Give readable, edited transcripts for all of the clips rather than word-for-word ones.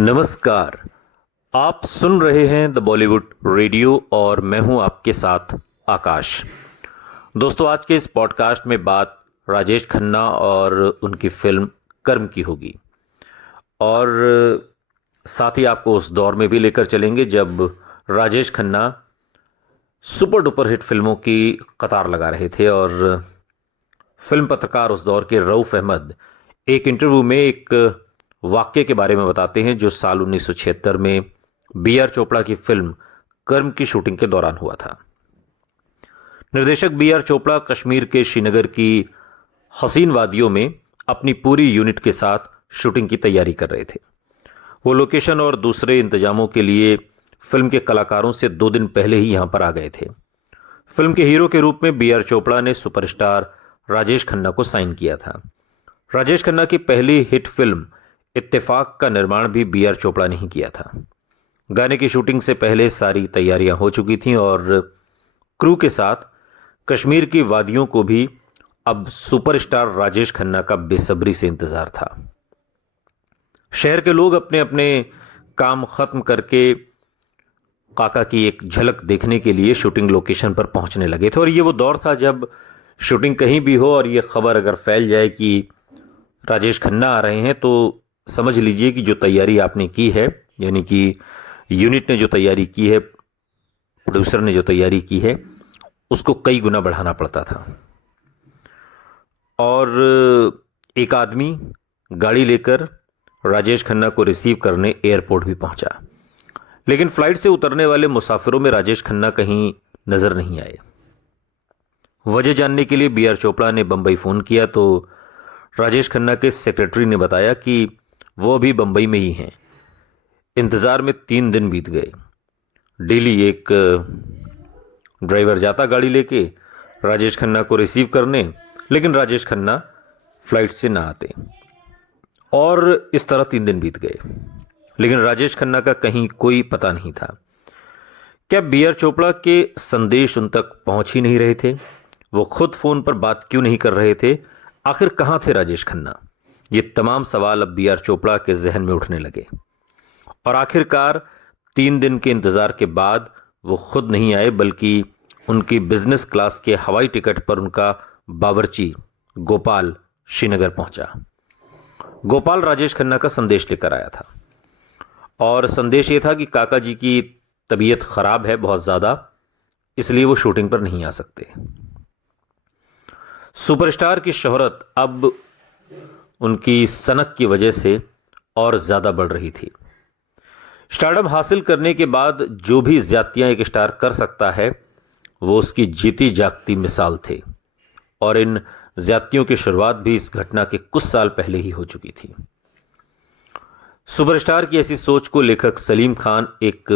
नमस्कार। आप सुन रहे हैं द बॉलीवुड रेडियो और मैं हूं आपके साथ आकाश। दोस्तों, आज के इस पॉडकास्ट में बात राजेश खन्ना और उनकी फिल्म कर्म की होगी और साथ ही आपको उस दौर में भी लेकर चलेंगे जब Rajesh Khanna super duper hit फिल्मों की कतार लगा रहे थे। और फिल्म पत्रकार उस दौर के रऊफ अहमद एक इंटरव्यू में एक वाक्य के बारे में बताते हैं जो साल 1976 में बी आर चोपड़ा की फिल्म कर्म की शूटिंग के दौरान हुआ था। निर्देशक बी आर चोपड़ा कश्मीर के श्रीनगर की हसीन वादियों में अपनी पूरी यूनिट के साथ शूटिंग की तैयारी कर रहे थे। वो लोकेशन और दूसरे इंतजामों के लिए फिल्म के कलाकारों से 2 दिन पहले ही यहां पर आ गए थे। फिल्म के हीरो के रूप में बी आर चोपड़ा ने सुपरस्टार राजेश खन्ना को साइन किया था। राजेश खन्ना की पहली हिट फिल्म इत्तेफाक का निर्माण भी बी आर चोपड़ा ने ही किया था। गाने की शूटिंग से पहले सारी तैयारियां हो चुकी थीं और क्रू के साथ कश्मीर की वादियों को भी अब सुपरस्टार राजेश खन्ना का बेसब्री से इंतजार था। शहर के लोग अपने अपने काम खत्म करके काका की एक झलक देखने के लिए शूटिंग लोकेशन पर पहुंचने लगे थे। और ये वो दौर था जब शूटिंग कहीं भी हो और ये खबर अगर फैल जाए कि राजेश खन्ना आ रहे हैं तो समझ लीजिए कि जो तैयारी आपने की है, यानी कि यूनिट ने जो तैयारी की है, प्रोड्यूसर ने जो तैयारी की है, उसको कई गुना बढ़ाना पड़ता था। और एक आदमी गाड़ी लेकर राजेश खन्ना को रिसीव करने एयरपोर्ट भी पहुंचा, लेकिन फ्लाइट से उतरने वाले मुसाफिरों में राजेश खन्ना कहीं नजर नहीं आए। वजह जानने के लिए बी आर चोपड़ा ने बंबई फोन किया तो राजेश खन्ना के सेक्रेटरी ने बताया कि वो अभी बंबई में ही हैं। इंतजार में 3 दिन बीत गए। डेली एक ड्राइवर जाता गाड़ी लेके राजेश खन्ना को रिसीव करने, लेकिन राजेश खन्ना फ्लाइट से ना आते और इस तरह 3 दिन बीत गए, लेकिन राजेश खन्ना का कहीं कोई पता नहीं था। क्या बी आर चोपड़ा के संदेश उन तक पहुंच ही नहीं रहे थे? वो खुद फोन पर बात क्यों नहीं कर रहे थे? आखिर कहां थे राजेश खन्ना? ये तमाम सवाल अब बी आर चोपड़ा के जहन में उठने लगे और आखिरकार 3 दिन के इंतजार के बाद वो खुद नहीं आए, बल्कि उनकी बिजनेस क्लास के हवाई टिकट पर उनका बावर्ची गोपाल श्रीनगर पहुंचा। गोपाल राजेश खन्ना का संदेश लेकर आया था और संदेश ये था कि काका जी की तबीयत खराब है बहुत ज्यादा, इसलिए वो शूटिंग पर नहीं आ सकते। सुपरस्टार की शोहरत अब उनकी सनक की वजह से और ज्यादा बढ़ रही थी। स्टारडम हासिल करने के बाद जो भी ज्यादतियां एक स्टार कर सकता है वो उसकी जीती जागती मिसाल थे और इन ज्यादतियों की शुरुआत भी इस घटना के कुछ साल पहले ही हो चुकी थी। सुपरस्टार की ऐसी सोच को लेखक सलीम खान एक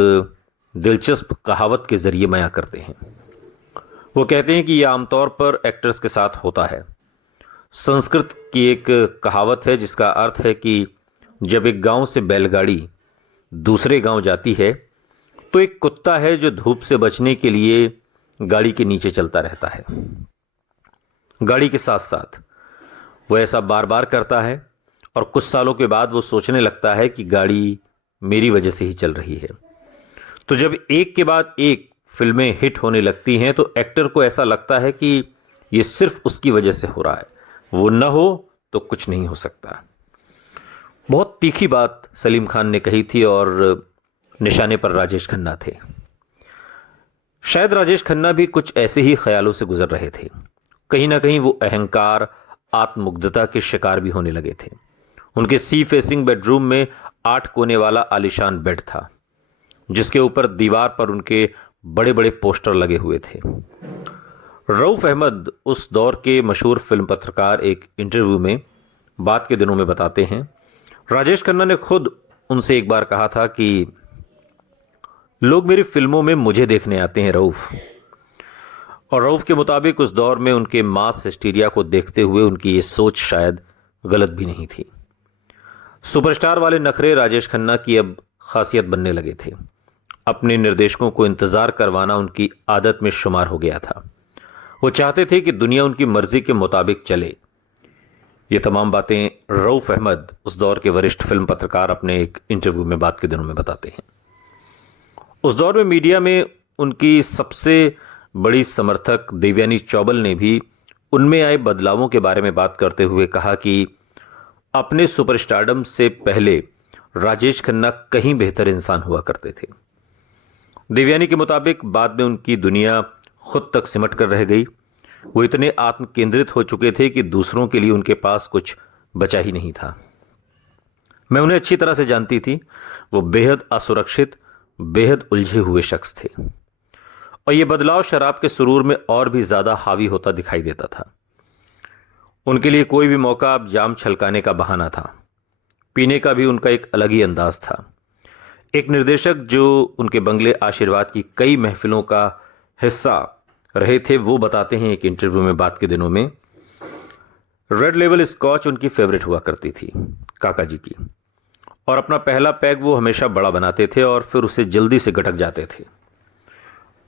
दिलचस्प कहावत के जरिए बयां करते हैं। वो कहते हैं कि यह आमतौर पर एक्टर्स के साथ होता है। संस्कृत की एक कहावत है जिसका अर्थ है कि जब एक गांव से बैलगाड़ी दूसरे गांव जाती है तो एक कुत्ता है जो धूप से बचने के लिए गाड़ी के नीचे चलता रहता है। गाड़ी के साथ साथ वो ऐसा बार बार करता है और कुछ सालों के बाद वो सोचने लगता है कि गाड़ी मेरी वजह से ही चल रही है। तो जब एक के बाद एक फिल्में हिट होने लगती हैं तो एक्टर को ऐसा लगता है कि ये सिर्फ उसकी वजह से हो रहा है, वो न हो तो कुछ नहीं हो सकता। बहुत तीखी बात सलीम खान ने कही थी और निशाने पर राजेश खन्ना थे। शायद राजेश खन्ना भी कुछ ऐसे ही ख्यालों से गुजर रहे थे। कहीं ना कहीं वो अहंकार, आत्ममुग्धता के शिकार भी होने लगे थे। उनके सी फेसिंग बेडरूम में 8 कोने वाला आलीशान बेड था जिसके ऊपर दीवार पर उनके बड़े बड़े पोस्टर लगे हुए थे। रऊफ अहमद, उस दौर के मशहूर फिल्म पत्रकार, एक इंटरव्यू में बाद के दिनों में बताते हैं, राजेश खन्ना ने खुद उनसे एक बार कहा था कि लोग मेरी फिल्मों में मुझे देखने आते हैं रऊफ। और रऊफ के मुताबिक उस दौर में उनके मास हिस्टीरिया को देखते हुए उनकी ये सोच शायद गलत भी नहीं थी। सुपरस्टार वाले नखरे राजेश खन्ना की अब खासियत बनने लगे थे। अपने निर्देशकों को इंतजार करवाना उनकी आदत में शुमार हो गया था। वो चाहते थे कि दुनिया उनकी मर्जी के मुताबिक चले। ये तमाम बातें रऊफ अहमद, उस दौर के वरिष्ठ फिल्म पत्रकार, अपने एक इंटरव्यू में बात के दिनों में बताते हैं। उस दौर में मीडिया में उनकी सबसे बड़ी समर्थक देवयानी चौबल ने भी उनमें आए बदलावों के बारे में बात करते हुए कहा कि अपने सुपरस्टारडम से पहले राजेश खन्ना कहीं बेहतर इंसान हुआ करते थे। देवयानी के मुताबिक बाद में उनकी दुनिया खुद तक सिमट कर रह गई। वो इतने आत्म केंद्रित हो चुके थे कि दूसरों के लिए उनके पास कुछ बचा ही नहीं था। मैं उन्हें अच्छी तरह से जानती थी। वो बेहद असुरक्षित, बेहद उलझे हुए शख्स थे और ये बदलाव शराब के सुरूर में और भी ज्यादा हावी होता दिखाई देता था। उनके लिए कोई भी मौका अब जाम छलकाने का बहाना था। पीने का भी उनका एक अलग ही अंदाज था। एक निर्देशक जो उनके बंगले आशीर्वाद की कई महफिलों का हिस्सा रहे थे, वो बताते हैं एक इंटरव्यू में बात के दिनों में, रेड लेवल स्कॉच उनकी फेवरेट हुआ करती थी, काका जी की, और अपना पहला पैग वो हमेशा बड़ा बनाते थे और फिर उसे जल्दी से गटक जाते थे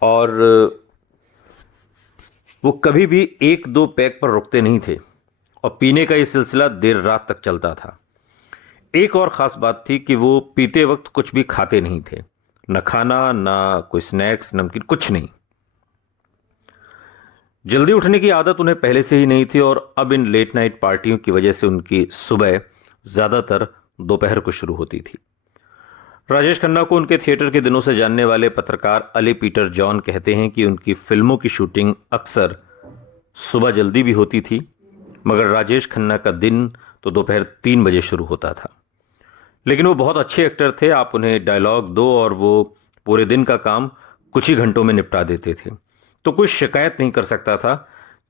और वो कभी भी एक दो पैग पर रुकते नहीं थे और पीने का ये सिलसिला देर रात तक चलता था। एक और ख़ास बात थी कि वो पीते वक्त कुछ भी खाते नहीं थे, न खाना, न कोई स्नैक्स, नमकीन, कुछ नहीं। जल्दी उठने की आदत उन्हें पहले से ही नहीं थी और अब इन लेट नाइट पार्टियों की वजह से उनकी सुबह ज़्यादातर दोपहर को शुरू होती थी। राजेश खन्ना को उनके थिएटर के दिनों से जानने वाले पत्रकार अली पीटर जॉन कहते हैं कि उनकी फिल्मों की शूटिंग अक्सर सुबह जल्दी भी होती थी, मगर राजेश खन्ना का दिन तो दोपहर 3 बजे शुरू होता था। लेकिन वो बहुत अच्छे एक्टर थे। आप उन्हें डायलॉग दो और वो पूरे दिन का काम कुछ ही घंटों में निपटा देते थे, तो कोई शिकायत नहीं कर सकता था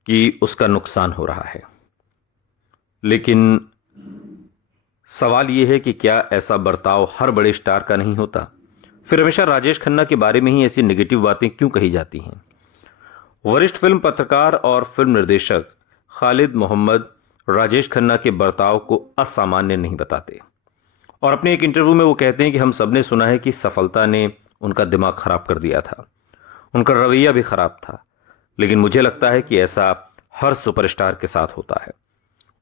कि उसका नुकसान हो रहा है। लेकिन सवाल यह है कि क्या ऐसा बर्ताव हर बड़े स्टार का नहीं होता? फिर हमेशा राजेश खन्ना के बारे में ही ऐसी नेगेटिव बातें क्यों कही जाती हैं? वरिष्ठ फिल्म पत्रकार और फिल्म निर्देशक खालिद मोहम्मद राजेश खन्ना के बर्ताव को असामान्य नहीं बताते और अपने एक इंटरव्यू में वो कहते हैं कि हम सबने सुना है कि सफलता ने उनका दिमाग खराब कर दिया था, उनका रवैया भी खराब था, लेकिन मुझे लगता है कि ऐसा हर सुपरस्टार के साथ होता है।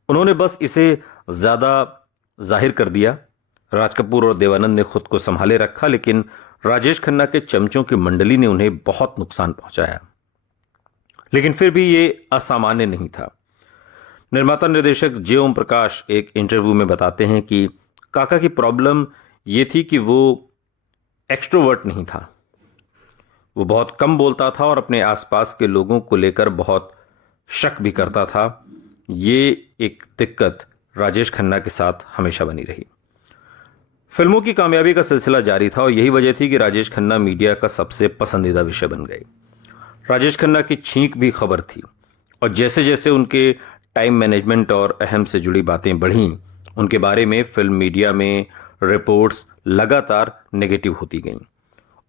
उन्होंने बस इसे ज़्यादा जाहिर कर दिया। राज कपूर और देवानंद ने खुद को संभाले रखा, लेकिन राजेश खन्ना के चमचों की मंडली ने उन्हें बहुत नुकसान पहुंचाया। लेकिन फिर भी ये असामान्य नहीं था। निर्माता निर्देशक जे ओम प्रकाश एक इंटरव्यू में बताते हैं कि काका की प्रॉब्लम ये थी कि वो एक्सट्रोवर्ट नहीं था। वो बहुत कम बोलता था और अपने आसपास के लोगों को लेकर बहुत शक भी करता था। ये एक दिक्कत राजेश खन्ना के साथ हमेशा बनी रही। फिल्मों की कामयाबी का सिलसिला जारी था और यही वजह थी कि राजेश खन्ना मीडिया का सबसे पसंदीदा विषय बन गए। राजेश खन्ना की छींक भी खबर थी और जैसे जैसे उनके टाइम मैनेजमेंट और अहम से जुड़ी बातें बढ़ीं, उनके बारे में फिल्म मीडिया में रिपोर्ट्स लगातार नेगेटिव होती गईं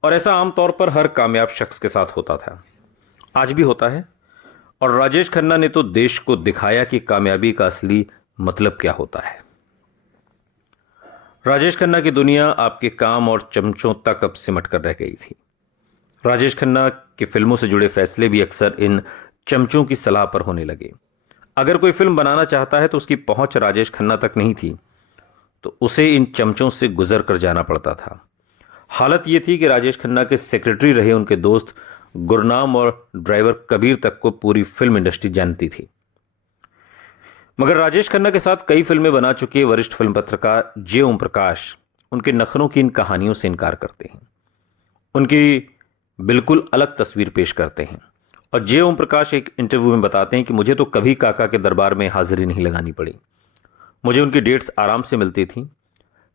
और ऐसा आमतौर पर हर कामयाब शख्स के साथ होता था, आज भी होता है। और राजेश खन्ना ने तो देश को दिखाया कि कामयाबी का असली मतलब क्या होता है। राजेश खन्ना की दुनिया आपके काम और चमचों तक अब सिमट कर रह गई थी। राजेश खन्ना की फिल्मों से जुड़े फैसले भी अक्सर इन चमचों की सलाह पर होने लगे। अगर कोई फिल्म बनाना चाहता है तो उसकी पहुंच राजेश खन्ना तक नहीं थी, तो उसे इन चमचों से गुजर कर जाना पड़ता था। हालत यह थी कि राजेश खन्ना के सेक्रेटरी रहे उनके दोस्त गुरनाम और ड्राइवर कबीर तक को पूरी फिल्म इंडस्ट्री जानती थी। मगर राजेश खन्ना के साथ कई फिल्में बना चुके वरिष्ठ फिल्म पत्रकार जे ओम प्रकाश उनके नखरों की इन कहानियों से इनकार करते हैं। उनकी बिल्कुल अलग तस्वीर पेश करते हैं और जे ओम प्रकाश एक इंटरव्यू में बताते हैं कि मुझे तो कभी काका के दरबार में हाजिरी नहीं लगानी पड़ी। मुझे उनकी डेट्स आराम से मिलती थी।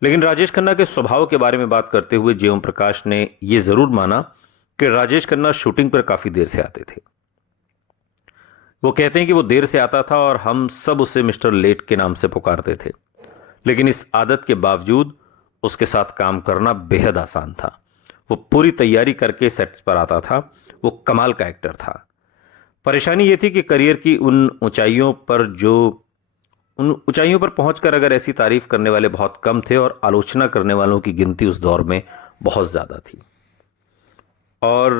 लेकिन राजेश खन्ना के स्वभाव के बारे में बात करते हुए जे ओम प्रकाश ने यह जरूर माना कि राजेश खन्ना शूटिंग पर काफी देर से आते थे। वो कहते हैं कि वो देर से आता था और हम सब उसे मिस्टर लेट के नाम से पुकारते थे, लेकिन इस आदत के बावजूद उसके साथ काम करना बेहद आसान था। वो पूरी तैयारी करके सेट्स पर आता था। वो कमाल का एक्टर था। परेशानी ये थी कि करियर की उन ऊंचाइयों पर पहुंचकर अगर ऐसी तारीफ करने वाले बहुत कम थे और आलोचना करने वालों की गिनती उस दौर में बहुत ज़्यादा थी। और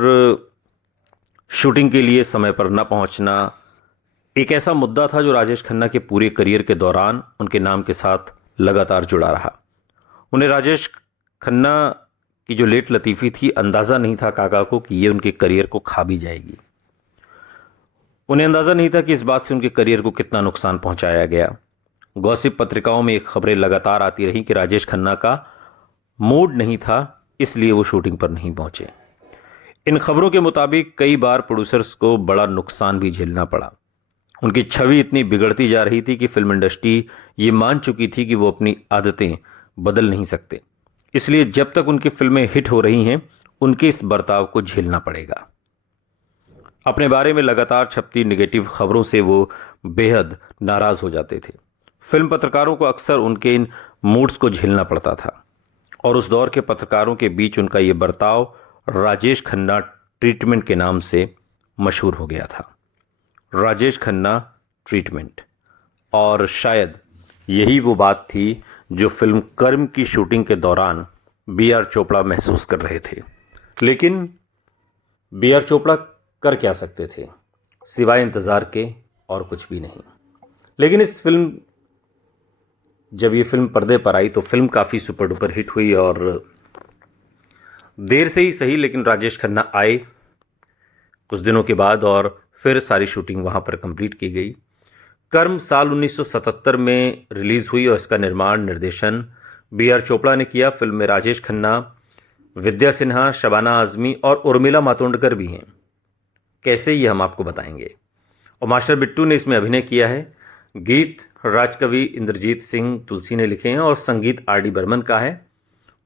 शूटिंग के लिए समय पर न पहुंचना, एक ऐसा मुद्दा था जो राजेश खन्ना के पूरे करियर के दौरान उनके नाम के साथ लगातार जुड़ा रहा। उन्हें राजेश खन्ना की जो लेट लतीफ़ी थी, अंदाज़ा नहीं था काका को कि ये उनके करियर को खा भी जाएगी। उन्हें अंदाज़ा नहीं था कि इस बात से उनके करियर को कितना नुकसान पहुंचाया गया। गॉसिप पत्रिकाओं में एक खबरें लगातार आती रहीं कि राजेश खन्ना का मूड नहीं था, इसलिए वो शूटिंग पर नहीं पहुंचे। इन खबरों के मुताबिक कई बार प्रोड्यूसर्स को बड़ा नुकसान भी झेलना पड़ा। उनकी छवि इतनी बिगड़ती जा रही थी कि फिल्म इंडस्ट्री ये मान चुकी थी कि वो अपनी आदतें बदल नहीं सकते, इसलिए जब तक उनकी फिल्में हिट हो रही हैं उनके इस बर्ताव को झेलना पड़ेगा। अपने बारे में लगातार छपती निगेटिव खबरों से वो बेहद नाराज हो जाते थे। फिल्म पत्रकारों को अक्सर उनके इन मूड्स को झेलना पड़ता था और उस दौर के पत्रकारों के बीच उनका ये बर्ताव राजेश खन्ना ट्रीटमेंट के नाम से मशहूर हो गया था। राजेश खन्ना ट्रीटमेंट, और शायद यही वो बात थी जो फिल्म कर्म की शूटिंग के दौरान बी.आर. चोपड़ा महसूस कर रहे थे। लेकिन बी.आर. चोपड़ा कर क्या सकते थे सिवाय इंतज़ार के, और कुछ भी नहीं। लेकिन जब ये फिल्म पर्दे पर आई तो फिल्म काफ़ी सुपर डुपर हिट हुई और देर से ही सही, लेकिन राजेश खन्ना आए कुछ दिनों के बाद और फिर सारी शूटिंग वहाँ पर कंप्लीट की गई। कर्म साल 1977 में रिलीज़ हुई और इसका निर्माण निर्देशन बी.आर. चोपड़ा ने किया। फिल्म में राजेश खन्ना, विद्या सिन्हा, शबाना आज़मी और उर्मिला मातोंडकर भी हैं। कैसे, ये हम आपको बताएंगे। और मास्टर बिट्टू ने इसमें अभिनय किया है। गीत राजकवि इंद्रजीत सिंह तुलसी ने लिखे हैं और संगीत आर.डी. बर्मन का है।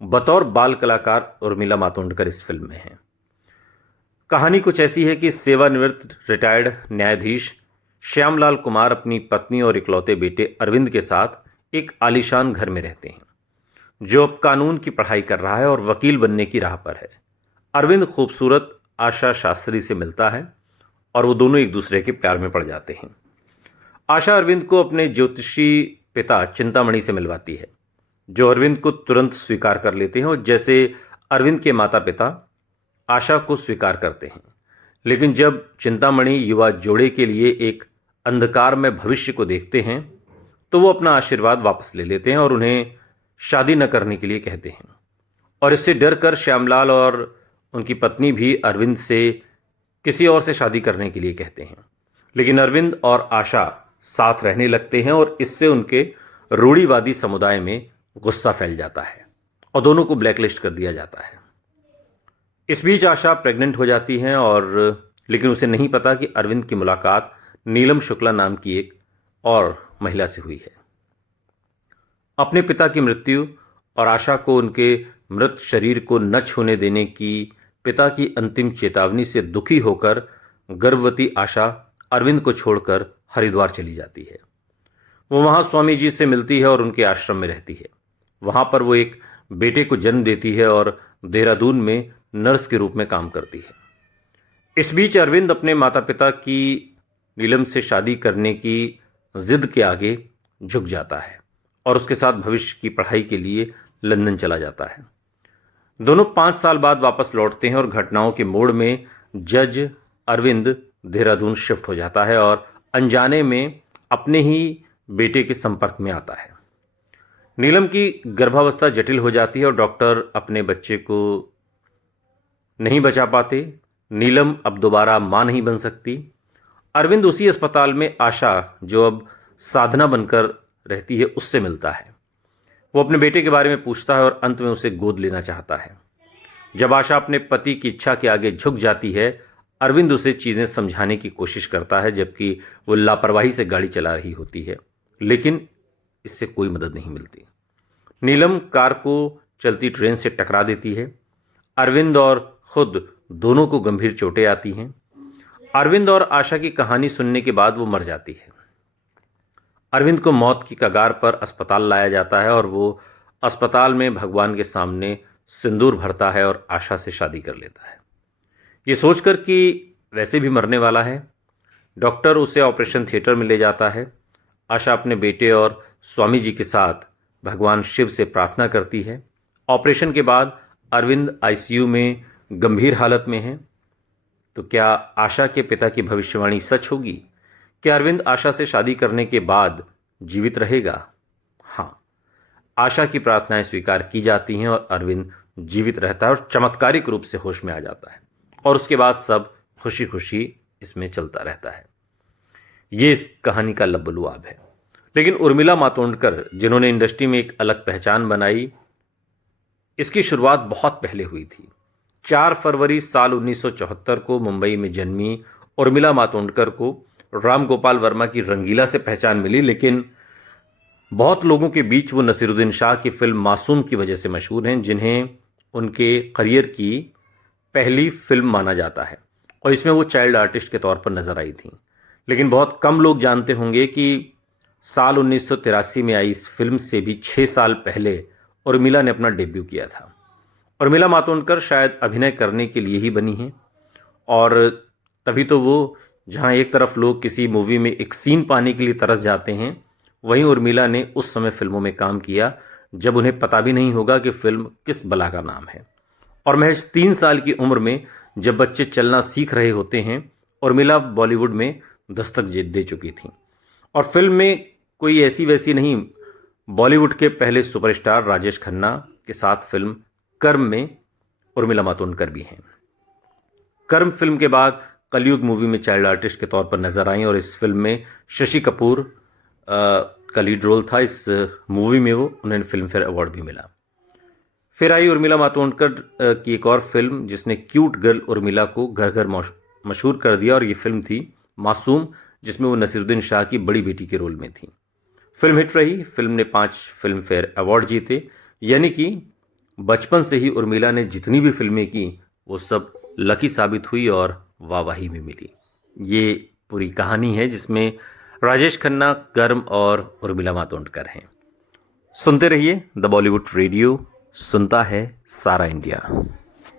बतौर बाल कलाकार उर्मिला मातोंडकर इस फिल्म में हैं। कहानी कुछ ऐसी है कि सेवानिवृत्त रिटायर्ड न्यायाधीश श्यामलाल कुमार अपनी पत्नी और इकलौते बेटे अरविंद के साथ एक आलीशान घर में रहते हैं, जो अब कानून की पढ़ाई कर रहा है और वकील बनने की राह पर है। अरविंद खूबसूरत आशा शास्त्री से मिलता है और वो दोनों एक दूसरे के प्यार में पड़ जाते हैं। आशा अरविंद को अपने ज्योतिषी पिता चिंतामणि से मिलवाती है, जो अरविंद को तुरंत स्वीकार कर लेते हैं और जैसे अरविंद के माता पिता आशा को स्वीकार करते हैं। लेकिन जब चिंतामणि युवा जोड़े के लिए एक अंधकार में भविष्य को देखते हैं तो वो अपना आशीर्वाद वापस ले लेते हैं और उन्हें शादी न करने के लिए कहते हैं। और इससे डर कर श्यामलाल और उनकी पत्नी भी अरविंद से किसी और से शादी करने के लिए कहते हैं। लेकिन अरविंद और आशा साथ रहने लगते हैं और इससे उनके रूढ़िवादी समुदाय में गुस्सा फैल जाता है और दोनों को ब्लैकलिस्ट कर दिया जाता है। इस बीच आशा प्रेग्नेंट हो जाती हैं लेकिन उसे नहीं पता कि अरविंद की मुलाकात नीलम शुक्ला नाम की एक और महिला से हुई है। अपने पिता की मृत्यु और आशा को उनके मृत शरीर को न छूने देने की पिता की अंतिम चेतावनी से दुखी होकर गर्भवती आशा अरविंद को छोड़कर हरिद्वार चली जाती है। वो वहाँ स्वामी जी से मिलती है और उनके आश्रम में रहती है। वहाँ पर वो एक बेटे को जन्म देती है और देहरादून में नर्स के रूप में काम करती है। इस बीच अरविंद अपने माता पिता की नीलम से शादी करने की जिद के आगे झुक जाता है और उसके साथ भविष्य की पढ़ाई के लिए लंदन चला जाता है। दोनों 5 साल बाद वापस लौटते हैं और घटनाओं के मोड़ में जज अरविंद देहरादून शिफ्ट हो जाता है और अनजाने में अपने ही बेटे के संपर्क में आता है। नीलम की गर्भावस्था जटिल हो जाती है और डॉक्टर अपने बच्चे को नहीं बचा पाते। नीलम अब दोबारा मां नहीं बन सकती। अरविंद उसी अस्पताल में आशा, जो अब साधना बनकर रहती है, उससे मिलता है। वो अपने बेटे के बारे में पूछता है और अंत में उसे गोद लेना चाहता है। जब आशा अपने पति की इच्छा के आगे झुक जाती है, अरविंद उसे चीज़ें समझाने की कोशिश करता है, जबकि वो लापरवाही से गाड़ी चला रही होती है, लेकिन इससे कोई मदद नहीं मिलती। नीलम कार को चलती ट्रेन से टकरा देती है। अरविंद और खुद दोनों को गंभीर चोटें आती हैं। अरविंद और आशा की कहानी सुनने के बाद वो मर जाती है। अरविंद को मौत की कगार पर अस्पताल लाया जाता है और वो अस्पताल में भगवान के सामने सिंदूर भरता है और आशा से शादी कर लेता है, ये सोचकर कि वैसे भी मरने वाला है। डॉक्टर उसे ऑपरेशन थिएटर में ले जाता है। आशा अपने बेटे और स्वामी जी के साथ भगवान शिव से प्रार्थना करती है। ऑपरेशन के बाद अरविंद आईसीयू में गंभीर हालत में है। तो क्या आशा के पिता की भविष्यवाणी सच होगी? क्या अरविंद आशा से शादी करने के बाद जीवित रहेगा? हाँ, आशा की प्रार्थनाएं स्वीकार की जाती हैं और अरविंद जीवित रहता है और चमत्कारिक रूप से होश में आ जाता है और उसके बाद सब खुशी खुशी इसमें चलता रहता है। ये इस कहानी का लबलुआब है। लेकिन उर्मिला मातोंडकर, जिन्होंने इंडस्ट्री में एक अलग पहचान बनाई, इसकी शुरुआत बहुत पहले हुई थी। 4 फरवरी साल 1974 को मुंबई में जन्मी उर्मिला मातोंडकर को राम गोपाल वर्मा की रंगीला से पहचान मिली, लेकिन बहुत लोगों के बीच वो नसीरुद्दीन शाह की फिल्म मासूम की वजह से मशहूर हैं, जिन्हें उनके करियर की पहली फिल्म माना जाता है और इसमें वो चाइल्ड आर्टिस्ट के तौर पर नजर आई थी। लेकिन बहुत कम लोग जानते होंगे कि साल 1983 में आई इस फिल्म से भी 6 साल पहले उर्मिला ने अपना डेब्यू किया था। उर्मिला मातोंडकर शायद अभिनय करने के लिए ही बनी हैं और तभी तो वो, जहां एक तरफ लोग किसी मूवी में एक सीन पाने के लिए तरस जाते हैं, वहीं उर्मिला ने उस समय फिल्मों में काम किया जब उन्हें पता भी नहीं होगा कि फिल्म किस बला का नाम है। और महज 3 साल की उम्र में जब बच्चे चलना सीख रहे होते हैं, उर्मिला बॉलीवुड में दस्तक दे चुकी थी और फिल्म में कोई ऐसी वैसी नहीं, बॉलीवुड के पहले सुपरस्टार राजेश खन्ना के साथ फिल्म कर्म में उर्मिला मातोंडकर भी हैं। कर्म फिल्म के बाद कलयुग मूवी में चाइल्ड आर्टिस्ट के तौर पर नजर आई और इस फिल्म में शशि कपूर का लीड रोल था। इस मूवी में उन्हें फिल्म फेयर अवार्ड भी मिला। फिर आई उर्मिला मातोंडकर की एक और फिल्म जिसने क्यूट गर्ल उर्मिला को घर घर मशहूर कर दिया और ये फिल्म थी मासूम, जिसमें वो नसीरुद्दीन शाह की बड़ी बेटी के रोल में थी। फिल्म हिट रही। फिल्म ने 5 फिल्म फेयर अवार्ड जीते, यानी कि बचपन से ही उर्मिला ने जितनी भी फिल्में की वो सब लकी साबित हुई और वाहवाही भी मिली। ये पूरी कहानी है जिसमें राजेश खन्ना, कर्म और उर्मिला मातोंडकर हैं। सुनते रहिए द बॉलीवुड रेडियो, सुनता है सारा इंडिया।